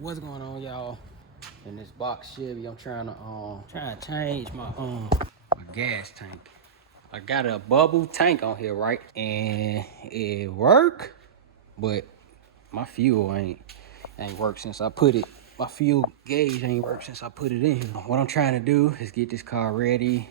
What's going on, y'all? In this box Chevy, I'm trying to change my gas tank. I got a bubble tank on here, right? And it work, but my fuel ain't worked since I put it. My fuel gauge ain't worked since I put it in here. What I'm trying to do is get this car ready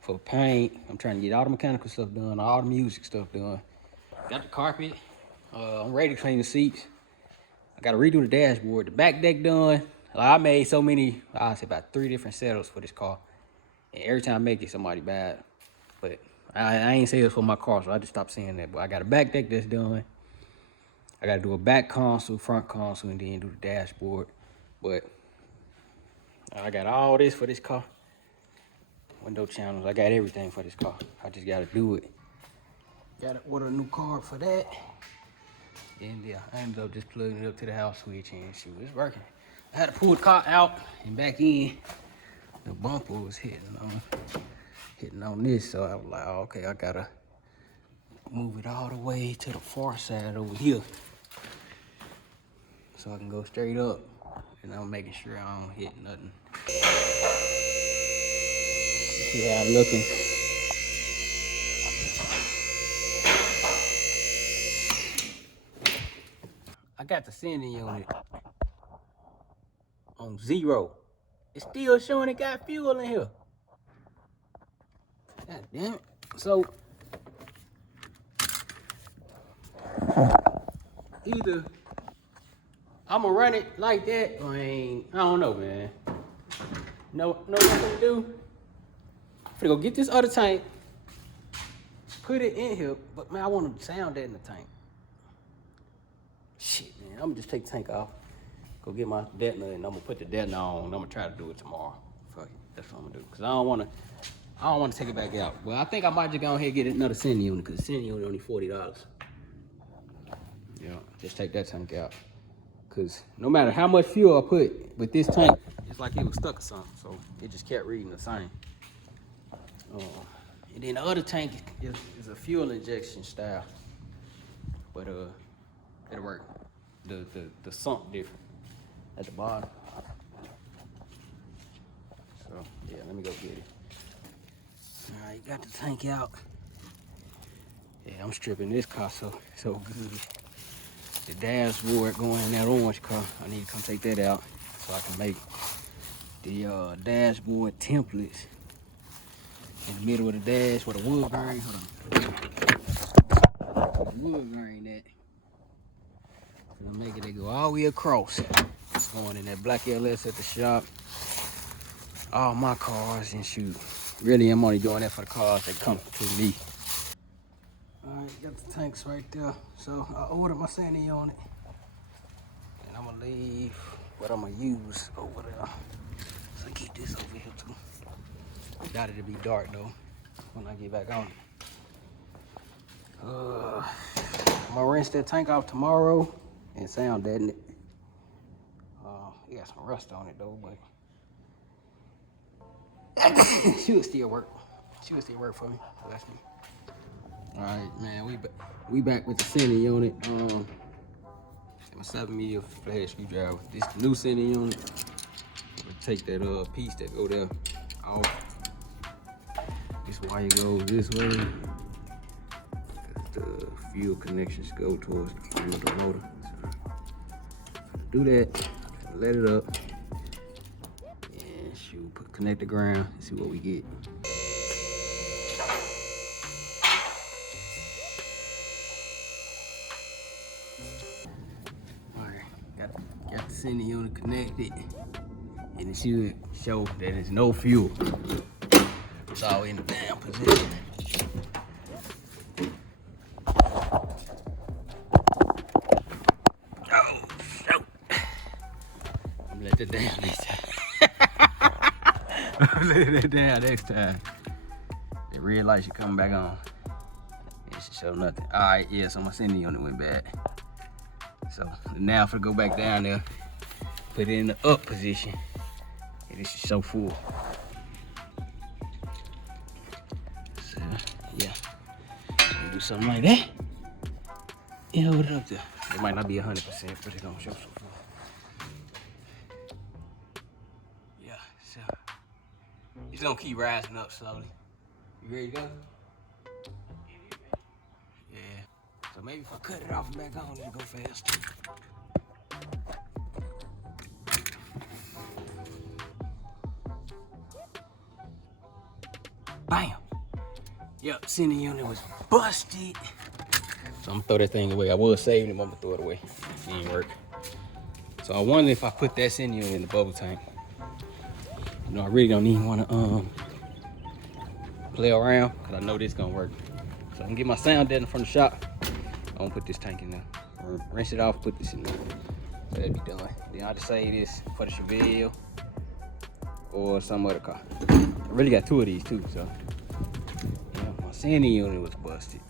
for paint. I'm trying to get all the mechanical stuff done, all the music stuff done. Got the carpet. I'm ready to clean the seats. I gotta redo the dashboard. The back deck done. I made so many, I say about 3 different setups for this car. And every time I make it, somebody bad. But I ain't say this for my car, so I just stopped saying that. But I got a back deck that's done. I gotta do a back console, front console, and then do the dashboard. But I got all this for this car. Window channels, I got everything for this car. I just gotta do it. Gotta order a new card for that. And yeah, I ended up just plugging it up to the house switch and shoot, it's working. I had to pull the car out and back in. The bumper was hitting on this, so I was like, oh, okay, I gotta move it all the way to the far side over here so I can go straight up. And I'm making sure I don't hit nothing. See how I'm looking. I got the sending unit on 0. It's still showing it got fuel in here. God damn it. So either I'm gonna run it like that, or I don't know, man. Know what I'm gonna do? I'm gonna go get this other tank, put it in here, but man, I want to sound that in the tank. Shit, man, I'm gonna just take the tank off, go get my Deadner, and I'm gonna put the Deadner on, and I'm gonna try to do it tomorrow. Fuck it, that's what I'm gonna do, cause I don't wanna take it back out. But I think I might just go ahead and get another sending unit, cause the sending unit only $40. Yeah, just take that tank out. Cause no matter how much fuel I put with this tank, it's like it was stuck or something. So it just kept reading the same. And then the other tank is a fuel injection style, but it'll work. The sump different at the bottom. So yeah, let me go get it. All right, got the tank out. Yeah, I'm stripping this car so good. The dashboard going in that orange car, I need to come take that out so I can make the dashboard templates in the middle of the dash where the wood grain. Hold on. The wood grain that. I'm gonna make it go all the way across. It's going in that black LS at the shop. All my cars and shoot. Really, I'm only doing that for the cars that come to me. All right, got the tanks right there. So I ordered my sanding unit. And I'm gonna leave what I'm gonna use over there. So I keep this over here too. Got it to be dark though when I get back on. I'm gonna rinse that tank off tomorrow and sound that in it. It got some rust on it though, but she would still work. She would still work for me. Bless me. All right, man. We back with the sending unit. My 7mm flash screwdriver. This new sending unit. I'm gonna take that piece that go there off. This wire goes this way. The fuel connections go towards the fuel of the motor. So do that. Let it up. And shoot, connect the ground and see what we get. Got the sending unit connected, and it should show that there's no fuel. It's all in the down position. Oh, shoot. I'm gonna let that down next time. I'm letting that down next time. The red light should come back on. It should show nothing. All right, yeah, so my sending unit went bad. So now if I go back down there, put it in the up position, and it should show full. So yeah, so we do something like that. Yeah, hold it up there. It might not be 100%, but it don't show so full. It's gonna keep rising up slowly. You ready to go? Yeah. So maybe if I cut it off and back on, it'll go faster. Bam! Yep, sending unit was busted. So I'm gonna throw that thing away. I was saving it, but I'm gonna throw it away. It didn't work. So I wonder if I put that sending unit in the bubble tank. You know, I really don't even wanna play around, cause I know this gonna work. So I'm gonna get my sound deadener from the shop. I'm gonna put this tank in there. Rinse it off, put this in there. So that'd be done. Then I'll just save this for the Chevelle or some other car. I really got 2 of these too, so. Yeah, my sanding unit was busted.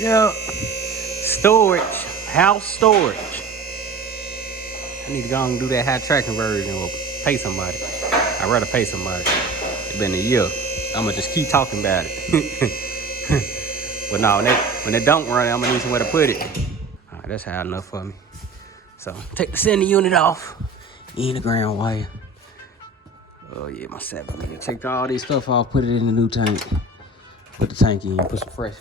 Yep. Storage, house storage. I need to go and do that high track conversion or pay somebody. I'd rather pay somebody. It's been a year. I'ma just keep talking about it. But no, when it don't run, I'm gonna need somewhere to put it. All right, that's high enough for me. So take the sending unit off. In the ground wire. Oh yeah, my 7mm. Take all this stuff off, put it in the new tank. Put the tank in, put some fresh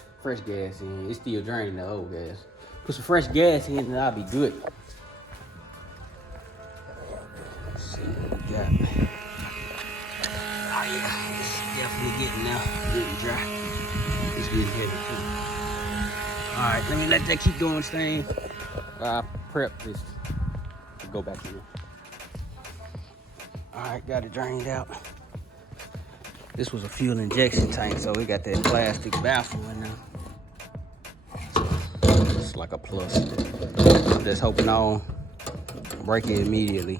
gas in. It's still draining the old gas. Put some fresh gas in and I'll be good. Let's see what we got. Oh yeah, it's definitely getting now. Getting dry. It's getting heavy too. Alright, let me let that keep going, stain. I prep this to go back in there. Alright, got it drained out. This was a fuel injection tank, so we got that plastic baffle in there. It's like a plus. I'm just hoping I don't break it immediately.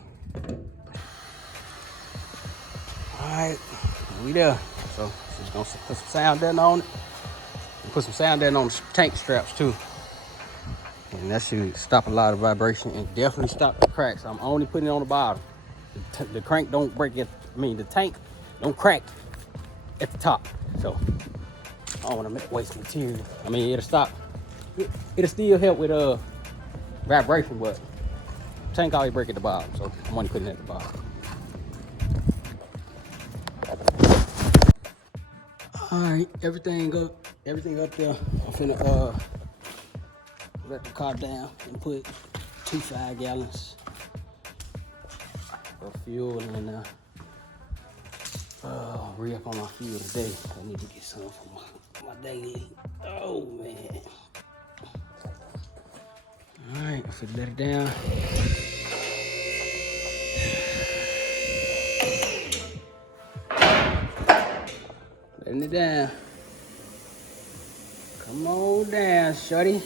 All right, we there. So just gonna put some sound deadener on it. And put some sound deadener on the tank straps too. And that should stop a lot of vibration and definitely stop the cracks. I'm only putting it on the bottom. The crank don't break it. The tank don't crack at the top. So I don't want to waste material. It'll stop. It'll still help with vibration, but tank always break at the bottom, so I'm only putting it at the bottom. All right, everything up there. I'm finna let the car down and put 2 5-gallons of fuel in there. Re-up on my fuel today. I need to get some for my daily. Oh man. All right, I'm finna let it down. Letting it down. Come on down, shorty.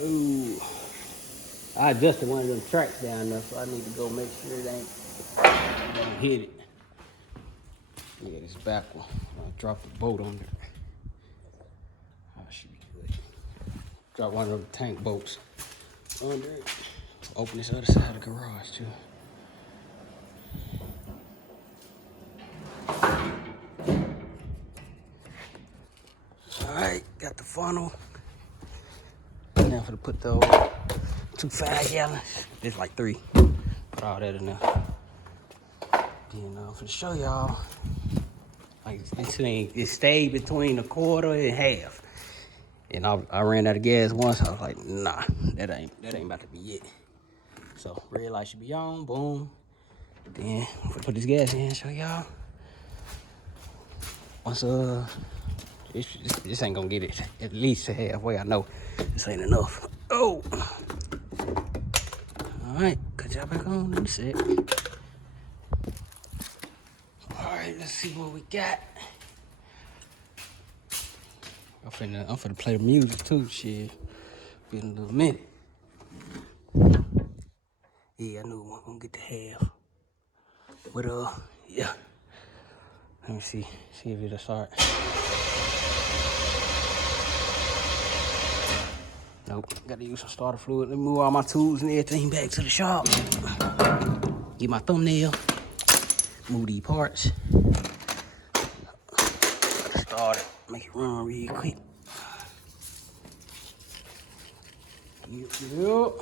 Ooh. I adjusted one of them tracks down there, so I need to go make sure it ain't gonna hit it. Yeah, this back one. I dropped the bolt on there. Oh, should be good. Drop one of them tank bolts under it. Open this other side of the garage too. All right, got the funnel. Now I'm gonna put those 2 5-gallons. There's like 3. Put all that in there. Then I'm gonna show y'all. Like this thing, it stayed between 1/4 and half. And I ran out of gas once. I was like, nah, that ain't about to be it. So red light should be on. Boom. Then I'm gonna put this gas in. Show y'all. Once this ain't gonna get it at least to halfway. I know this ain't enough. Oh. All right, cut y'all back on in a sec. All right, let's see what we got. I'm finna play the music too, shit. Been a little minute. Yeah, I knew we weren't gonna get to half. But yeah. Let me see if it'll start. Nope, gotta use some starter fluid. Let me move all my tools and everything back to the shop. Get my thumbnail. Move these parts. Start it. Make it run real quick. Yep.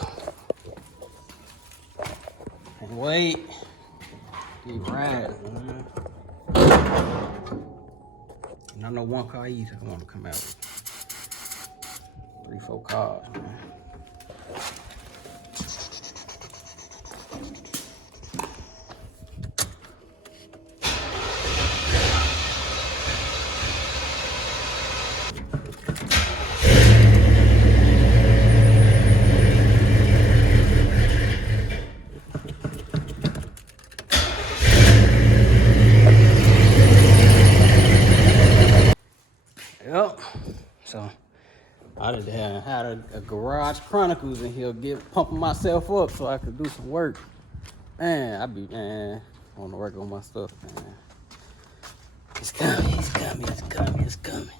And wait. Keep riding, man. And I know one car easy I want to come out with. 3-4 cars, man. Yep. So I just had a Garage Chronicles in here, pumping myself up so I could do some work. Man, I want to work on my stuff, man. It's coming, it's coming, it's coming, it's coming.